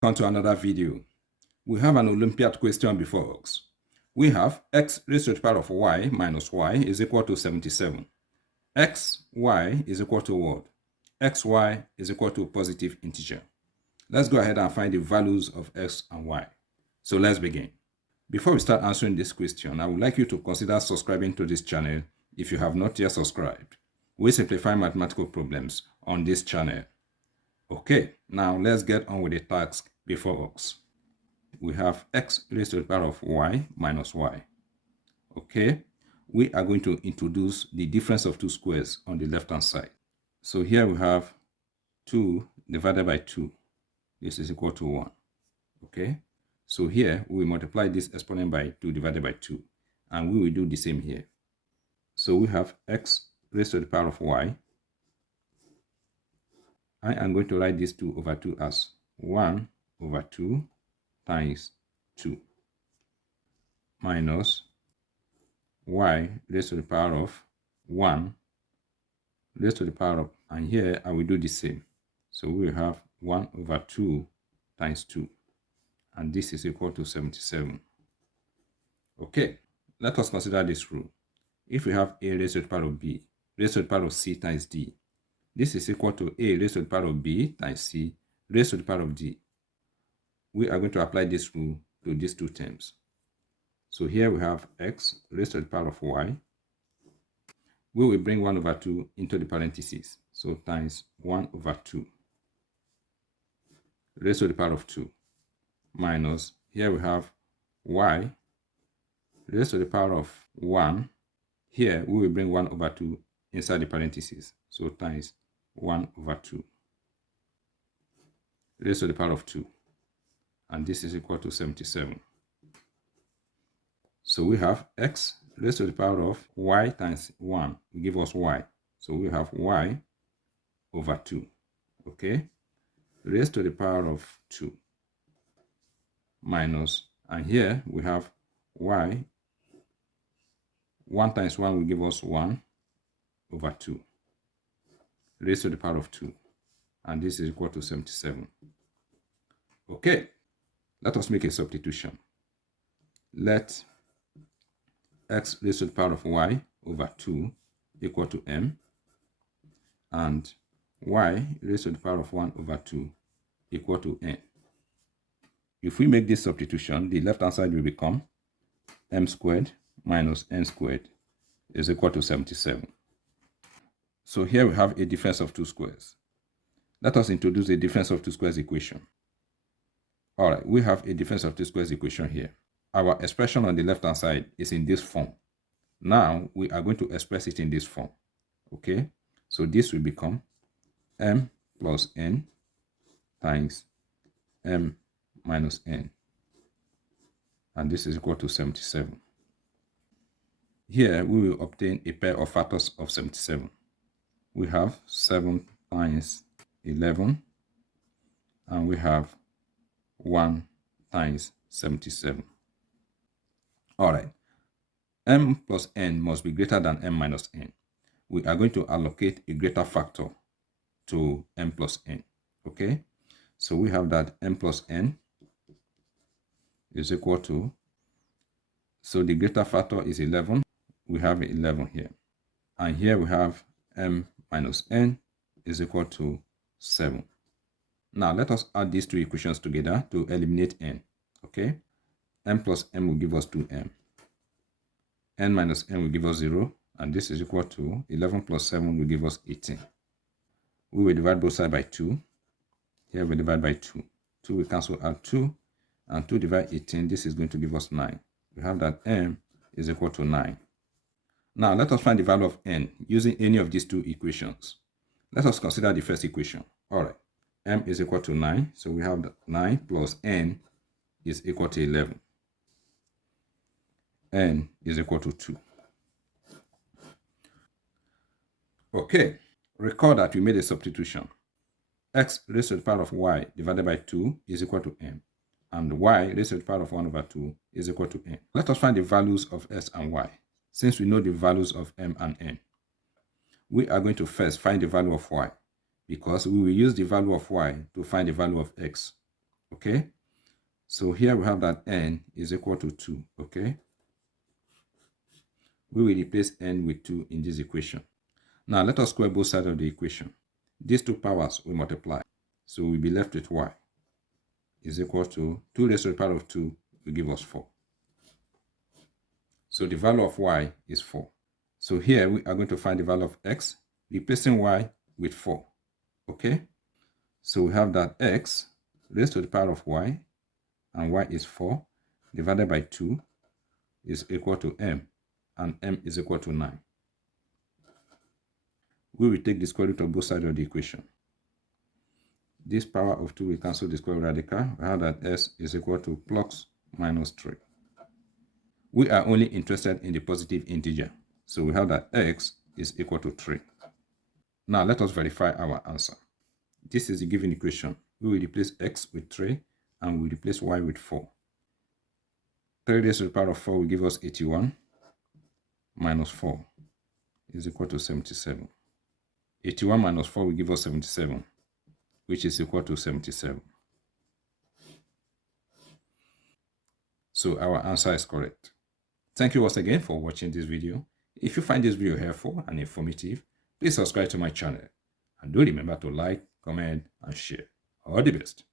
Welcome to another video. We have an Olympiad question before us. We have x raised to the power of y minus y is equal to 77. Xy is equal to what? Xy is equal to a positive integer. Let's go ahead and find the values of x and y. So let's begin. Before we start answering this question, I would like you to consider subscribing to this channel if you have not yet subscribed. We simplify mathematical problems on this channel. Okay, now let's get on with the task before us. We have x raised to the power of y minus y. Okay, we are going to introduce the difference of two squares on the left hand side. So here we have 2 divided by 2. This is equal to 1. Okay, so here we will multiply this exponent by 2 divided by 2. And we will do the same here. So we have x raised to the power of y. I am going to write this 2 over 2 as 1 over 2 times 2 minus y raised to the power of 1 raised to the power of, and here I will do the same. So we will have 1 over 2 times 2, and this is equal to 77. Okay, let us consider this rule. If we have a raised to the power of b raised to the power of c times d, this is equal to a raised to the power of b times c raised to the power of d. We are going to apply this rule to these two terms. So here we have x raised to the power of y. We will bring 1 over 2 into the parentheses. So times 1 over 2 raised to the power of 2 minus, here we have y raised to the power of 1. Here we will bring 1 over 2 inside the parentheses. So times 1 over 2 raised to the power of 2. And this is equal to 77. So we have x raised to the power of y times 1 will give us y. So we have y over 2. Okay, raised to the power of 2 minus, and here we have y. 1 times 1 will give us 1 over 2 raised to the power of 2, and this is equal to 77. Okay, let us make a substitution. Let x raised to the power of y over 2 equal to m, and y raised to the power of 1 over 2 equal to n. If we make this substitution, the left hand side will become m squared minus n squared is equal to 77. So here we have a difference of two squares. Let us introduce a difference of two squares equation. All right, we have a difference of two squares equation here. Our expression on the left hand side is in this form. Now we are going to express it in this form. Okay, so this will become m plus n times m minus n, and this is equal to 77. Here we will obtain a pair of factors of 77. We have 7 times 11, and we have 1 times 77. All right, m plus n must be greater than m minus n. We are going to allocate a greater factor to m plus n. Okay, so we have that m plus n is equal to, so the greater factor is 11. We have 11 here, and here we have m minus n is equal to 7. Now let us add these two equations together to eliminate n. Okay, m plus n will give us 2m, n minus n will give us 0, and this is equal to 11 plus 7 will give us 18. We will divide both sides by 2. Here we divide by 2. 2 will cancel out 2, and 2 divide 18, this is going to give us 9. We have that m is equal to 9. Now let us find the value of n using any of these two equations. Let us consider the first equation. All right, m is equal to 9, so we have that 9 plus n is equal to 11. N is equal to 2. Okay, recall that we made a substitution. X raised to the power of y divided by 2 is equal to m, and y raised to the power of 1 over 2 is equal to n. Let us find the values of s and y. Since we know the values of m and n, we are going to first find the value of y, because we will use the value of y to find the value of x. Okay, so here we have that n is equal to 2. Okay, we will replace n with 2 in this equation. Now let us square both sides of the equation. These two powers will multiply, so we'll be left with y is equal to 2 raised to the power of 2 will give us 4. So the value of y is 4. So here we are going to find the value of x, replacing y with 4. Okay, so we have that x raised to the power of y, and y is 4, divided by 2 is equal to m, and m is equal to 9. We will take the square root of both sides of the equation. This power of 2 will cancel the square radical. We have that s is equal to plus minus 3. We are only interested in the positive integer, so we have that x is equal to 3. Now let us verify our answer. This is the given equation. We will replace x with 3 and we will replace y with 4. 3 raised to the power of 4 will give us 81 minus 4 is equal to 77. 81 minus 4 will give us 77, which is equal to 77. So our answer is correct. Thank you once again for watching this video. If you find this video helpful and informative, please subscribe to my channel. And do remember to like, comment, and share. All the best.